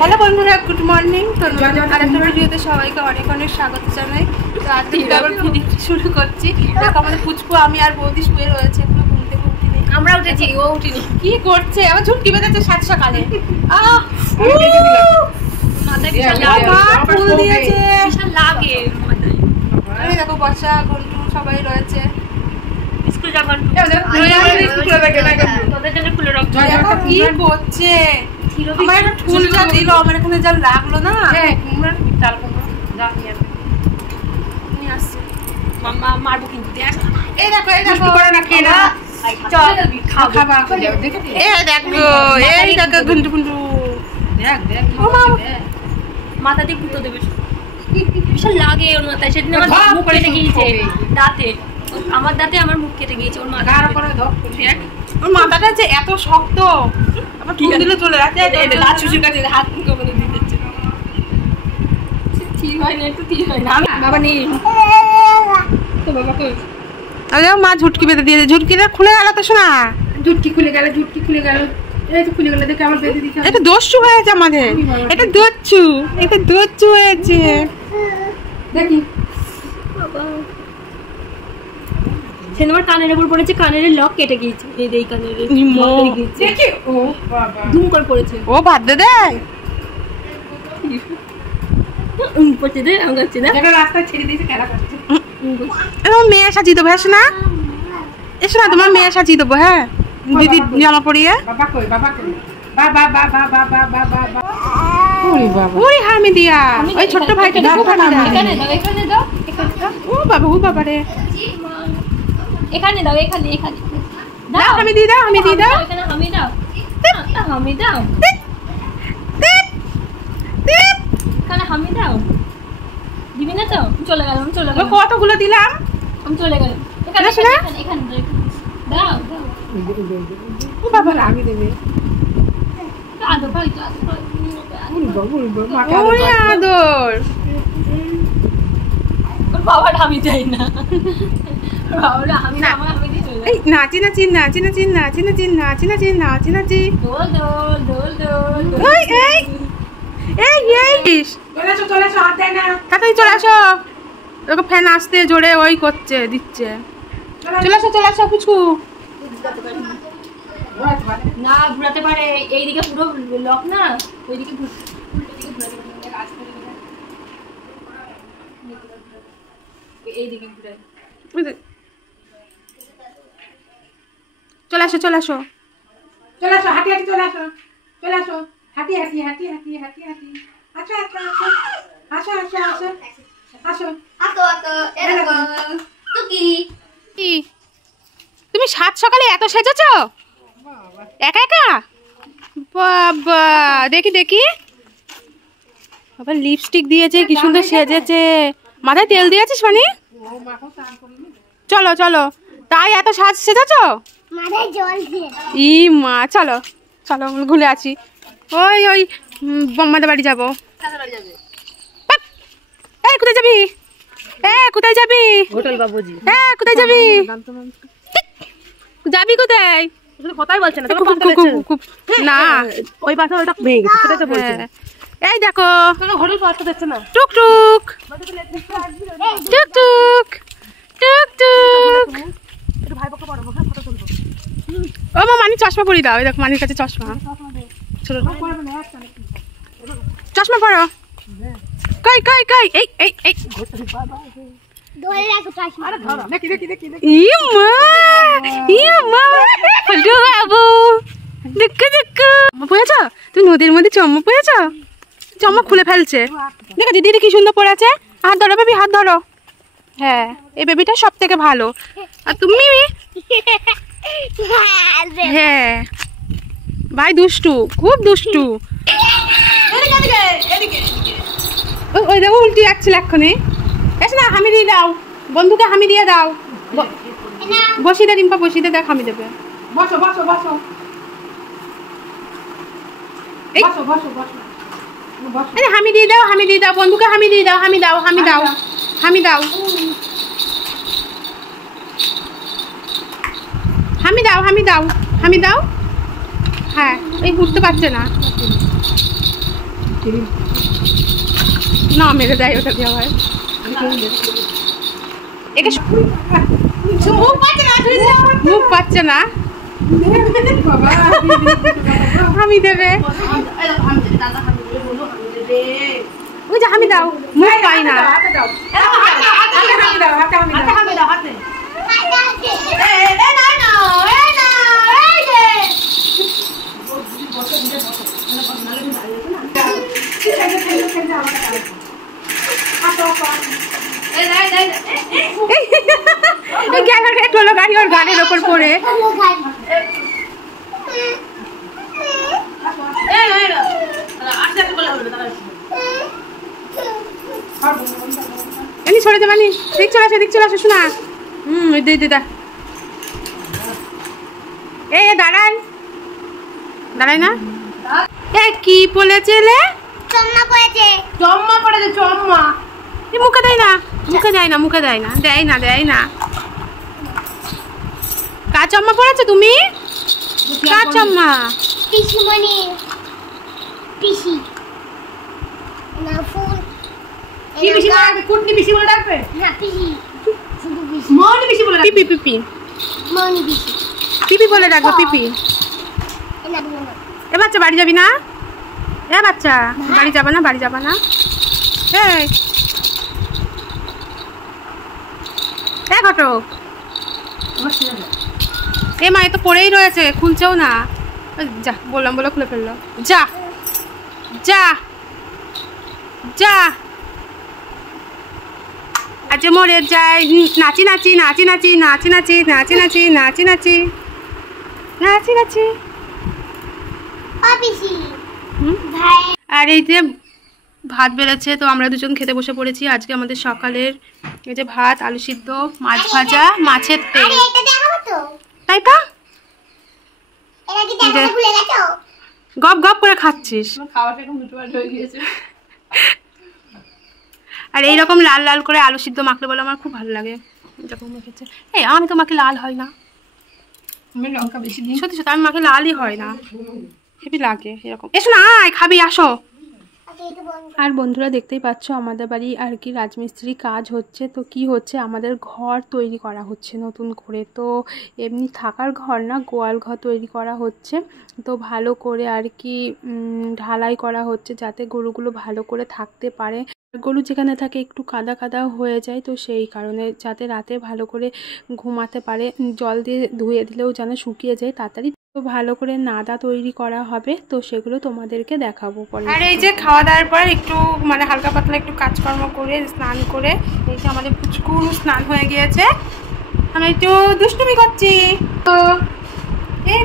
Hello বন্ধুরা, good morning. তো আরেকটা ভিডিওতে সবাইকে অনেক অনেক স্বাগত জানাই। তো আজকে আবার ভিডিও শুরু করছি। দেখো আমাদের পুচকু, আমি আর বৌদি শুয়ে রয়েছে, এখনো ঘুম থেকে উঠিনি। আমরা উঠেছি, ও উঠিনি। কি করছে? আবার ঝুটকি বেঁধেছে সাত সকালে। মাথায় ফুল দিয়েছে, বিশাল লাগে মাথায়। এই দেখো বর্ষা, ঘন্টু সবাই রয়েছে। স্কুল যাবার তোদের জন্য খুলে রাখবো। দেখো কি করছে, আমার একটা ফুল যা দিল, আমার এখানে যা লাগলো না। নিয়ে আসছে মাম্মা, মারবো কিন্তু। দেখ, এই দেখো, এই দেখো করে না, খেয়ে না। চল খাবা। এই দেখো, এই দেখো ঘন্টু ঘন্টু। মাথা দিয়ে কুতো দেবে, বিশাল লাগে ওর মাথায়। সেদিন আমার মুখ কেটে গিয়েছে দাঁতে, আমার দাঁতে আমার মুখ কেটে গিয়েছে ওর মাথা। ওর মাথাটা যে এত শক্ত, আবার কি দিলে চলে যাচ্ছে। দাঁত শুশুর কাছে হাত মুখে বলে দিতেছে, ঠিক হয় না, একটু ঠিক হয় না। বাবা নেই তো, বাবা কই? আরে মা ঝুটকি বেঁধে দিয়েছে, ঝুটকিটা খুলে গেল তো শোনা। ঝুটকি খুলে গেল, ঝুটকি খুলে গেল। এই তো খুলে গেল, দেখে আমার বেঁধে দিতে। এটা দস্যু হয়েছে আমাদের, এটা দস্যু, এটা দস্যু হয়েছে। দেখি বাবা, সে আমার কানের উপর পড়েছে, কানের লক কেটে গিয়েছে। এই কানের দেখি, ও বাবা ধুম করে পড়েছে। ও বাদ দে দেয় পড়ছে দে, আমি যাচ্ছি না। এটা রাস্তায় ছেড়ে দিয়েছে, কেন করছে? আমার মেয়ে সাজিয়ে দেবো, হ্যাঁ শোনা, এসো না, তোমার মেয়ে সাজিয়ে দেবো। হ্যাঁ দিদি জামা পরিয়ে। বাবা কই, বাবা কই? বাবা বাবা বাবা বাবা বাবা। ওরে বাবা, ওরে হামি দিয়া, ওই ছোট্ট ভাইটা দাও, এখানে দাও, এখানে দাও, এখানে দাও। ও বাবা, ও বাবা রে, এখানে দাও, এখানে এখানে দাও, আমি দিয়ে দাও, আমি দিয়ে দাও। এখানে আমি দাও, আমি দাও, এখানে আমি দাও। দিবি না তো? চলে গেলাম, চলে গেলাম। কতগুলো দিলাম, আমি চলে গেলাম। এখানে এখানে, এখানে দাও, দাও। ও বাবা আমি দেবে। আদো ভাই, আদো ভাই। ওরে আদর, ওর বাবাটা আমি চাই না, ওর বাবাটা আমি না, আমার আমি দিয়ে চলে এই নাচি নাচি নাচি নাচি নাচি নাচি নাচি নাচি নাচি নাচি। দোল দোল দোল দোল। এই এই এই এই, চলে আসো, চলে আসো, হাত দেয় না। তাড়াতাড়ি চলে আসো। দেখো ফ্যান আসতে জোরে ওই করছে, দিচ্ছে। চলে আসো, চলে আসো পুচকু। না ঘুরাতে পারে, এইদিকে পুরো লক না, ওইদিকে এইদিকে ঘুরাই। চলে আসো, চলে আসো। চলে আসো, হাঁটি হাঁটি চলে আসো, চলে আসো, হাঁটি হাঁটি হাঁটি হাঁটি হাঁটি হাঁটি। আসো আসো আসো আসো আসো আসো। আতো আতো, এরকম তো কি? কি তুমি সাত সকালে এত সেজেছ একা একা? বাবা দেখি দেখি, আবার লিপস্টিক দিয়েছে, কি সুন্দর সেজেছে। মাথায় তেল দিয়েছিস মানে? চলো চলো, তাই এত সাজ সেজেছ? ই মা, চলো চলো ঘুরে আছি। ওই ওই বম্মাদের বাড়ি যাবো। এই কোথায় যাবি? কোথায় যাবি? হোটেল বাবুজি। কোথায় যাবি? যাবি কোথায়? কথাই বলছে না, না ওই পাশে ওটা ভেঙে গেছে, সেটা তো বলছে। এই দেখো, হোটেল পাশে দেখছে না। টুকটুক টুকটুক টুকটুক। ও মা, মানি চশমা পরি দাও। এই দেখো মানির কাছে চশমা, ছোট চশমা পরো। কই কই কই, এই এই এই, তুমি নদীর মধ্যে চম্মা পড়েছ, চম্মা খুলে ফেলছে। দেখো দিদি কি সুন্দর পড়ে আছে। হাত ধরো বেবি, হাত ধরো। হ্যাঁ, এই বেবিটা সব থেকে ভালো। আর তুমি? হ্যাঁ ভাই দুষ্টু, খুব দুষ্টু। ওই দেখো উল্টি যাচ্ছিল এক্ষুনি। এসো না, হামি দিয়ে দাও বন্ধুকে, হামি দিয়ে দাও। বসিয়ে দে রিম্পা, বসিয়ে দে, দেখ হামি দেবে। বসো বসো বসো বসো বসো বসো বসো। এই হামি দিয়ে দাও, হামি দিয়ে দাও বন্ধুকে, হামি দিয়ে দাও, হামি দাও, হামি দাও, হামি দাও, হামি দাও, হামি দাও, হামি দাও। হ্যাঁ এই উঠতে পারছে না। না মেরে দেয় ওটা দিয়ে হয় একে মুখ পাচ্ছে না আমি দেবে ওই যে আমি দাও মুখ পাই না গাড়ি ওর গানের ওপর পড়ে এমনি ছড়ে দেবানি দিক চলে আসো শোনা দিদা এ দাঁড়াই না এ কি বলেছে চম্মা পড়েছে মুখে দেয় না দেয় না কার চম্মা পড়েছে তুমি কার চম্মা পিসিমণি পিসি না ফুল কি বেশি বলে কুটনি বেশি বলে ডাকবে না পিসি শুধু পিসি মনি বেশি বলে ডাকবে পিপি মনি পিসি পিপি বলে ডাকবে পিপি এনা বলো এ বাচ্চা বাড়ি যাবি না এ বাচ্চা বাড়ি যাবা না এই ঘটক এ মা এ তো পড়েই রয়েছে খুলছেও না যা বললাম বলে খুলে ফেললো যা আচ্ছা মরে যাই নাচি ও পিসি ভাই আর এই যে ভাত বেড়েছে তো আমরা দুজন খেতে বসে পড়েছি আজকে আমাদের সকালের এই যে ভাত আলু সিদ্ধ মাছ ভাজা মাছের তেল আরে এটা দেখাবো তো তাই তো এটা কি দেখাতে ভুলে গেছো গপ করে খাচ্ছিস খাওয়াটা একটু মুটুয়াট হয়ে গিয়েছে আর এইরকম লাল লাল করে আলু সিদ্ধ মাখলে বলে আমার খুব ভালো লাগে এরকম মেখেছে এই আমি তো মাখে লাল হয় না আমি লঙ্কা বেশি দিই সত্যি আমি মাখে লালই হয় না হেভি লাগে এরকম এসো না আয় খাবি আসো আর বন্ধুরা দেখতেই পাচ্ছ আমাদের বাড়ি আর কি রাজমিস্ত্রি কাজ হচ্ছে তো কি হচ্ছে আমাদের ঘর তৈরি করা হচ্ছে নতুন করে তো এমনি থাকার ঘর না গোয়াল ঘর তৈরি করা হচ্ছে তো ভালো করে আর কি ঢালাই করা হচ্ছে যাতে গরুগুলো ভালো করে থাকতে পারে গরু যেখানে থাকে একটু কাদা কাদা হয়ে যায় তো সেই কারণে যাতে রাতে ভালো করে ঘুমাতে পারে জল দিয়ে ধুয়ে দিলেও যেন শুকিয়ে যায় তাড়াতাড়ি তো ভালো করে নাদা তৈরি করা হবে তো সেগুলো তোমাদেরকে দেখাবো পরে আর এই যে খাওয়া দাওয়ার পর একটু মানে হালকা পাতলা একটু কাজকর্ম করে স্নান করে এই যে আমাদের পুচকুর স্নান হয়ে গিয়েছে আমি একটু দুষ্টুমি করছি তো এই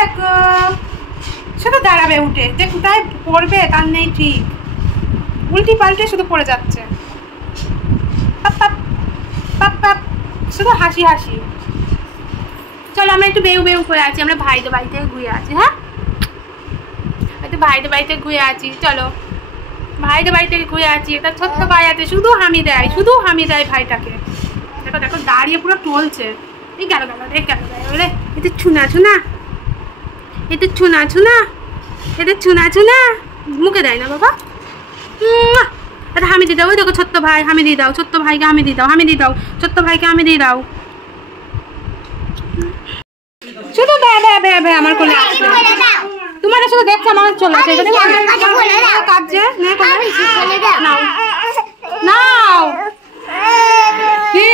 দেখো শুধু দাঁড়াবে উঠে যে কোথায় পড়বে তার নেই ঠিক উল্টি পাল্টে শুধু পড়ে যাচ্ছে শুধু হাসি চলো আমরা একটু বেউ করে আছি আমরা ভাইদের বাড়িতে ঘুরে আছি হ্যাঁ একটু ভাইদের বাড়িতে ঘুরে আছি চলো ভাইদের বাড়িতে ঘুরে আছি একটা ছোট্ট ভাই আছে শুধু হামি দেয় ভাইটাকে দেখো দাঁড়িয়ে পুরো টলছে এই গেল বলে এটা ছুনা মুখে দেয় না বাবা এটা হামি দিয়ে দাও ওই দেখো ছোট্ট ভাই হামি দিয়ে দাও ছোট্ট ভাইকে হামি দিয়ে দাও ছোট্ট ভাইকে হামি দিয়ে দাও শুধু বে আমার কোলে আসবে তোমার শুধু দেখছো আমার চলে আসে কাজে নাও কি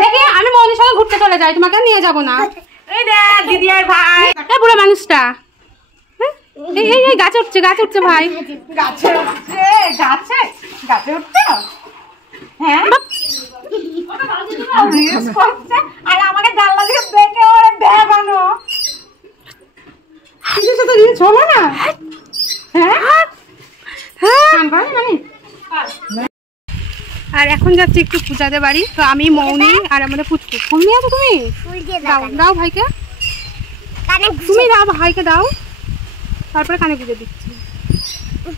দেখি আমি মৌলির সঙ্গে ঘুরতে চলে যাই তোমাকে নিয়ে যাবো না এই দেখ দিদি আর ভাই এই বুড়ো মানুষটা এই গাছে উঠছে ভাই গাছে উঠছে হ্যাঁ আর আমাকে জানলা দিয়ে বেঁকে ওরে বেগানো কিছু তো রিলস হলো না হ্যাঁ আর এখন যাচ্ছি একটু পূজাদের বাড়ি তো আমি মৌনি আর আমাদের পুচকু ফুল নিয়ে আছো তুমি দাও ভাইকে তুমি দাও ভাইকে দাও তারপরে কানে গুঁজে দিচ্ছি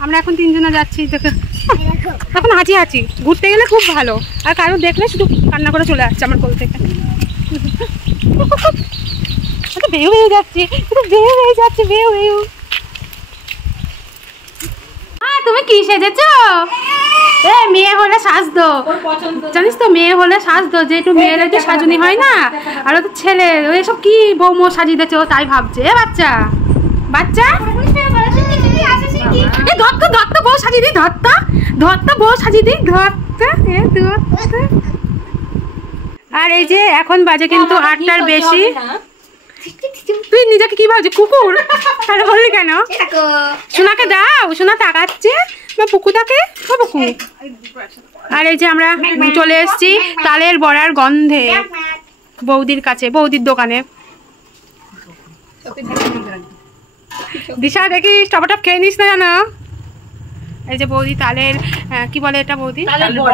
আমরা এখন তিনজনে যাচ্ছি দেখে এখন হাঁচি ঘুরতে গেলে খুব ভালো আর কারো দেখলে শুধু কান্না করে চলে আসছে আমার কোল থেকে বেউ বেউ যাচ্ছে, বেউ বেউ যাচ্ছে, বেউ বেউ। তুমি কি সেজেছো? এ মেয়ে হলে সাজতো, জানিস তো মেয়ে হলে সাজতো, যে একটু মেয়েরা একটু সাজুনি হয় না, আর তো ছেলে এসব কি বৌমো সাজিয়ে দিয়েছে ও তাই ভাবছে। এ বাচ্চা বাচ্চা এ ধত্ত ধত্ত বউ সাজিয়ে দিই, ধত্ত ধত্ত বউ সাজিয়ে দিই, ধত্ত এ ধত্ত। আর এই যে এখন বাজে কিন্তু 8টার বেশি। তুই নিজেকে কি ভাবছিস কুকুর? তাহলে বললি কেন? সোনাকে দাও, সোনা তাকাচ্ছে বা পুকুটাকে পুকু। আর এই যে আমরা চলে এসেছি তালের বড়ার গন্ধে বৌদির কাছে, বৌদির দোকানে। দিশা দেখি টপটপ খেয়ে নিস না জানো। এই যে বৌদি তালের কি বলে এটা বৌদি?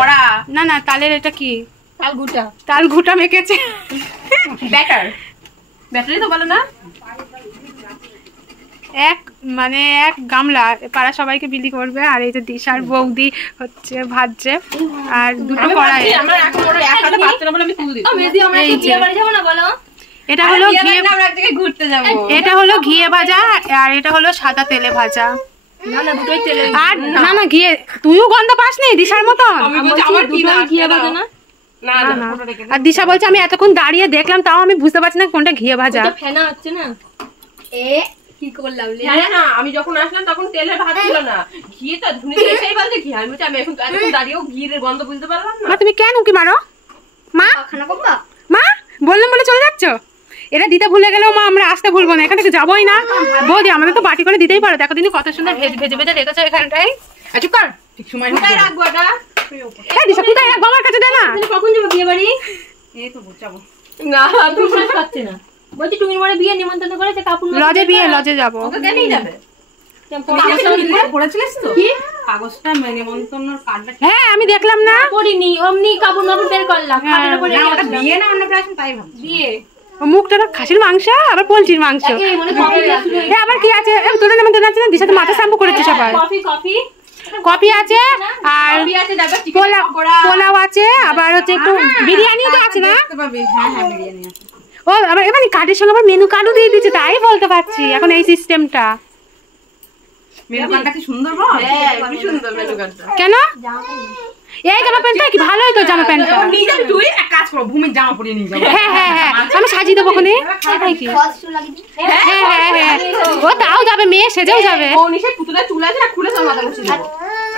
বড়া না না, তালের এটা কি? তালগুটা। তাল ঘুটা মেখেছে। ব্যাটার, ব্যাটারি তো বলো না। এক গামলা পাড়া সবাইকে বিলি করবে। আর এই যে দিশার বৌদি হচ্ছে ভাজছে, আর দুটো কড়াই। এটা হলো ঘিয়ে, ঘুরতে যাবো। এটা হলো ঘিয়ে ভাজা, আর এটা হলো সাদা তেলে ভাজা। না না, দুটোই তেলে। আর না না ঘিয়ে, তুইও গন্ধ পাসনি দিশার মতন? আমার ঘিয়ে ভাজা না। না না, আর দিশা বলছে আমি এতক্ষণ দাঁড়িয়ে দেখলাম তাও আমি বুঝতে পারছি না কোনটা ঘিয়ে ভাজা। ফেনা হচ্ছে না। কি করলাম? না আমি যখন আসলাম তখন তেলের ভাত ছিল না, ঘি তো ধুনে সেই বলছে ঘি। আমি বলছি আমি এখন দাঁড়িয়েও ঘির গন্ধ বুঝতে পারলাম না। মা তুমি কেন উকি মারো? মা মা বললাম বলে চলে যাচ্ছ? এটা দিতে ভুলে গেলেও মা আমরা আসতে ভুলবো না, এখান থেকে যাবোই না। বৌদি আমাদের তো বাটি করে দিতেই পারো, দেখো দিনই কত সুন্দর ভেজে ভেজে রেখেছো এখানটায়। চুপ কর, ঠিক সময় কোথায় রাখবো এটা? এই দিশা কোথায় রাখবো? আমার কাছে দে না। কখন যাবো বিয়ে বাড়ি? এই তো যাবো না, বিশ্বাস পাচ্ছে না। বলছি টুমির বড় বিয়ে নিমন্ত্রণ করেছে, কাপড় লজে বিয়ে, লজে যাবো। ওকে কেনই যাবে? পড়েছিলিস তো কাগজটা, নিমন্ত্রণের কার্ডটা? হ্যাঁ আমি দেখলাম না। পড়িনি, অমনি কাপড় মাপড় বের করলাম। খাটের উপরে না ওটা বিয়ে না অন্নপ্রাশন, তাই ভাবছি। বিয়ে। মুখটা খাসির মাংস আবার পোলট্রির মাংস। এই মানে কফি আছে। আবার কি আছে? তোদের নিমন্ত্রণ আছে না? দিশাতে মাথা শ্যাম্পু করেছে সবাই। কফি কফি কফি আছে, আর পোলাও আছে, আবার হচ্ছে একটু বিরিয়ানিও তো আছে না? হ্যাঁ হ্যাঁ বিরিয়ানি আছে। ও আবার এবার কার্ডের সঙ্গে আবার মেনু কার্ডও দিয়ে দিচ্ছে, তাই বলতে পারছি এখন এই সিস্টেমটা। মেনু কার্ডটা কি সুন্দর বল? হ্যাঁ খুবই সুন্দর মেনু কার্ডটা। কেন এই জামা প্যান্টটা কি ভালো হতো? জামা প্যান্টটা নিয়ে যাবি তুই? এক কাজ করো, ভূমির জামা পরিয়ে নিয়ে যাবো। হ্যাঁ হ্যাঁ হ্যাঁ, আমি সাজিয়ে দেবো ওখানে। কি হ্যাঁ হ্যাঁ হ্যাঁ, ও তাও যাবে, মেয়ে সেজেও যাবে। ও নিশে পুতুলের চুল আছে না, খুলে তোর মাথা বসিয়ে দেবো।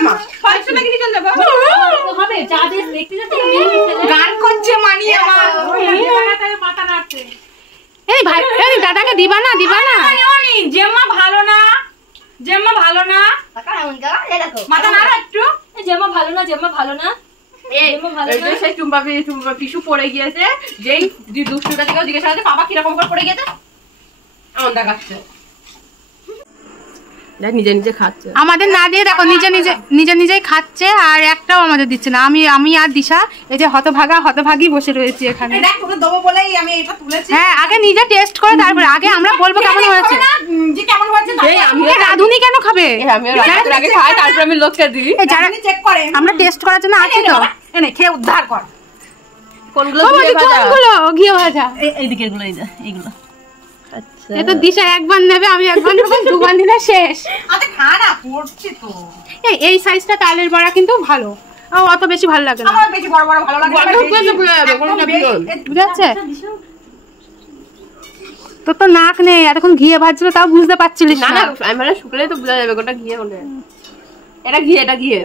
মা ফার্স্ট লাগিয়ে চলে যাবো। হবে চা দিয়ে দেখতে যাচ্ছে। গান করছে মানি আমার মাথা নাড়ছে। এই ভাই এই দাদাকে দিবা না, দিবা না? জেম্মা ভালো না, জেম্মা ভালো না, মাথা নাড়া একটু। জেম্মা ভালো না, জেম্মা ভালো না। সেই টুম্পা পিসু পড়ে গিয়েছে, যেই দুষ্টুটা থেকেও জিজ্ঞাসা করছে বাবা কিরকম করে পড়ে গিয়েছে, এমন দেখাচ্ছে। দেখ নিজে নিজে খাচ্ছে, আমাদের না দিয়ে দেখো নিজে নিজেই খাচ্ছে, আর একটাও আমাদের দিচ্ছে না। আমি আর দিশা এই যে হতভাগী বসে রয়েছি এখানে। দেখ তোকে দেবো বলেই আমি এটা তুলেছি। হ্যাঁ আগে নিজে টেস্ট করে তারপরে আগে আমরা বলবো কেমন হয়েছে। যে কেমন হয়েছে রাধুনি কেন খাবে? আগে খাই তারপর আমি লোককে দিই। যারা চেক করে আমরা টেস্ট করার জন্য আছি তো, এনে খেয়ে উদ্ধার কর। কোনগুলো কোনগুলো ঘিয়ে ভাজা? এইদিকে এগুলো, এইগুলো। আচ্ছা এ তো দিশা একবার নেবে, আমি একবার নেব, দুবার নিলে শেষ। আরে খা না, পড়ছে তো। এই সাইজটা তালের বড়া কিন্তু ভালো, অত বেশি ভালো লাগে না। আমার বেশি বড় বড় ভালো লাগে। বুঝাচ্ছে তোর তো নাক নেই, এতক্ষণ ঘিয়ে ভাজছিল তাও বুঝতে পারছিলিস না? না। না আমি মানে শুকলে তো বোঝা যাবে কোনটা ঘিয়ে বলে। এটা ঘিয়ে, এটা ঘিয়ে।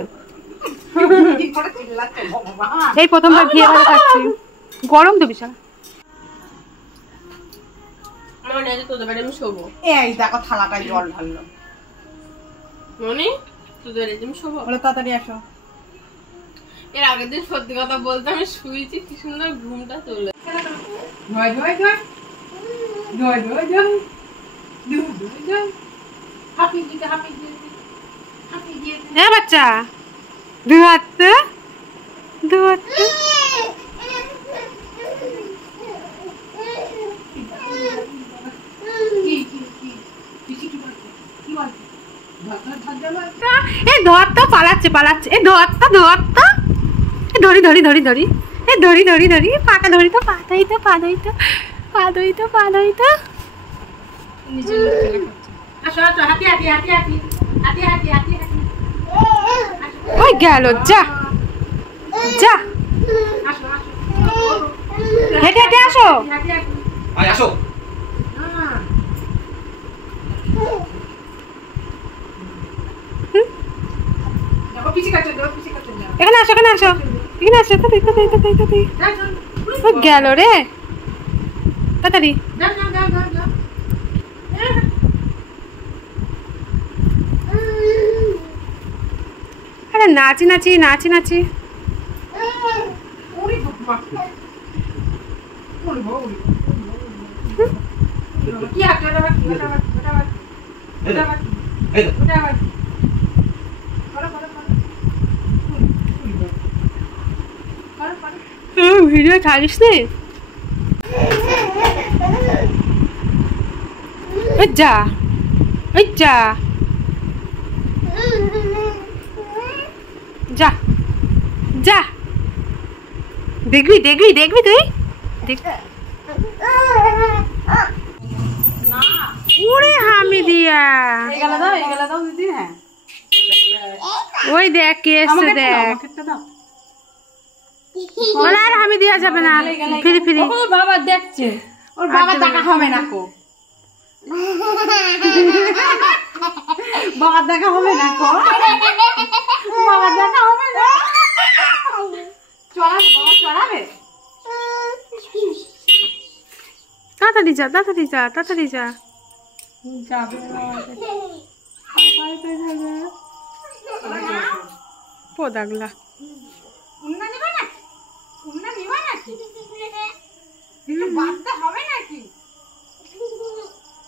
এই প্রথমবার ঘিয়ে ভাজা খাচ্ছি, গরম তো বিশাল। মনে আছে তোদের বাড়ি আমি শোবো। এই দেখো থালাটায় জল ঢাললো। মনি তোদের বাড়ি আমি শোবো। বলে তাড়াতাড়ি আসো। এর আগের দিন সত্যি কথা বলতে আমি শুয়েছি, কি সুন্দর ঘুমটা চলে। জয় জয় জয় জয় জয় জয় জয় জয়। হাপি দিতে হাপি দিতে হাপি দিতে। এ বাচ্চা দুয়াতে দুয়াতে এই ধরতা পালাচ্ছে, এই ধরতা ধরি এই ধরি পাকা ধরি তো, পা ধরি তো নিজের মুখ থেকে খাচ্ছে। আসো আসো হাঁটি হাঁটি হাঁটি হাঁটি হাঁটি হাঁটি হাঁটি হাঁটি ওই গেল, যা যা, আসো আসো হেঁটে হেঁটে আসো। হাঁটি হাঁটি আয় আসো। হ্যাঁ দেখো পিছি কাটছে দাও পিছি কাটছে দাও এখানে আসো, এখানে আসো, এখানে আসো, তাড়াতাড়ি তাড়াতাড়ি তাড়াতাড়ি তাড়াতাড়ি। যাও ওই গেল রে, তাড়াতাড়ি। যাও যাও যাও যাও যাও আরে নাচি নাচি নাচি নাচি। ওরে বাবা ওরে বাবা ওরে বাবা কি হাত ওটা বাকি ওটা বাকি ওটা বাকি এই ওটা দেখ, বাকি এই দেখ। ওটা বাকি করো করো করো করো করো ভিডিও ছাড়িস নি? ওই যা, ওই যা, যা যা, দেখবি দেখবি দেখবি তুই ওরে হামিদিয়া, এগুলো দাও দিদি। হ্যাঁ ওই দেখ কে এসছে দেখ। আমাকে দাও। বলে আর হামিদিয়া যাবে না, ফিরি ফিরি। ওর বাবা দেখছে, ওর বাবা দেখা হবে না কো, বাবা দেখা হবে না কো, বাবা দেখা হবে না। চড়াবে বাবা, চড়াবে। তাড়াতাড়ি যা তাড়াতাড়ি যা তাড়াতাড়ি যা। পোদাগলা উন্না নিবা না উন্না নিবা নাকি একটু বাঁধতে হবে নাকি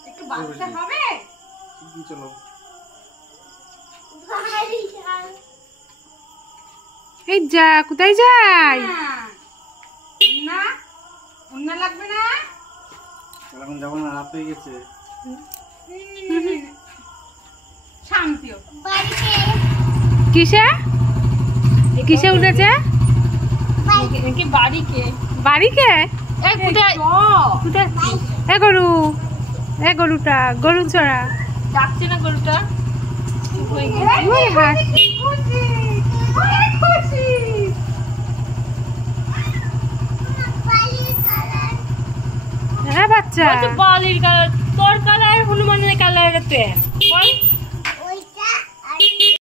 একটু বাঁধতে হবে চলো। এই যা, কোথায় যাই? উন্না উন্না লাগবে না এখন যাবো না, রাত হয়ে গেছে। শান্তিও কিসে কিসে উঠেছে? কি বাড়ি কে? বাড়ি কে? এই কোথায় কোথায় এ গরু, এ গরুটা, গরু চড়া। ডাকছে না গরুটা? ওই হাস, হ্যাঁ বাচ্চা। বালির কালার, তোর কালার হনুমানের কালার।